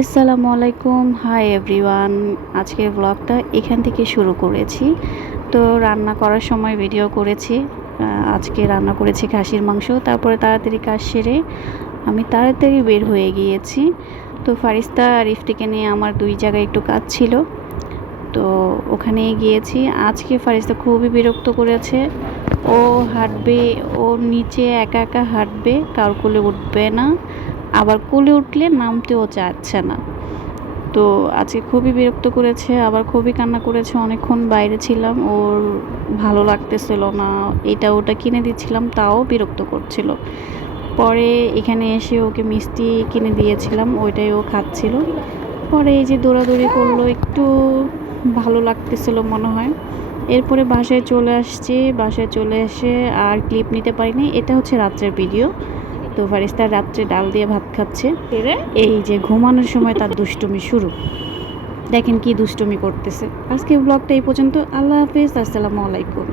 আসসালামু আলাইকুম, hi everyone. আজকের ব্লগটা এখান থেকে শুরু করেছি। তো রান্না করার সময় ভিডিও করেছি। আজকে রান্না করেছি খাসির মাংস। তারপরে তাড়াতাড়ি কাজ সেরে আমি তাড়াতাড়ি বের হয়ে গিয়েছি। তো ফারিস্তা আর ইফতিকে নিয়ে আমার 2 জায়গায় একটু কাজ ছিল। তো ওখানে গিয়েছি। আজকে ফারিস্তা খুবই বিরক্ত করেছে। ও হাঁটবে, ও নিচে একা একা হাঁটবে, কারো কোলে উঠবে না। আবার কোলে উঠলে নামতেও চাচ্ছে না। তো আজকে খুবই বিরক্ত করেছে, আবার খুবই কান্না করেছে। অনেকক্ষণ বাইরে ছিলাম, ওর ভালো লাগতেছিল না। এটা ওটা কিনে দিচ্ছিলাম, তাও বিরক্ত করছিল। পরে এখানে এসে ওকে মিষ্টি কিনে দিয়েছিলাম, ওইটাই ও খাচ্ছিল। পরে এই যে দৌড়াদৌড়ি করলো, একটু ভালো লাগতেছিল মনে হয়। এরপরে বাসায় চলে আসছি। বাসায় চলে এসে আর ক্লিপ নিতে পারিনি। এটা হচ্ছে রাত্রের ভিডিও। তো ফারিস্তা রাত্রে ডাল দিয়ে ভাত খাচ্ছে। এই যে ঘুমানোর সময় তার দুষ্টুমি শুরু। দেখেন কি দুষ্টুমি করতেছে। আজকে ব্লগটা এই পর্যন্ত। আল্লাহ হাফেজ, আসসালামু আলাইকুম।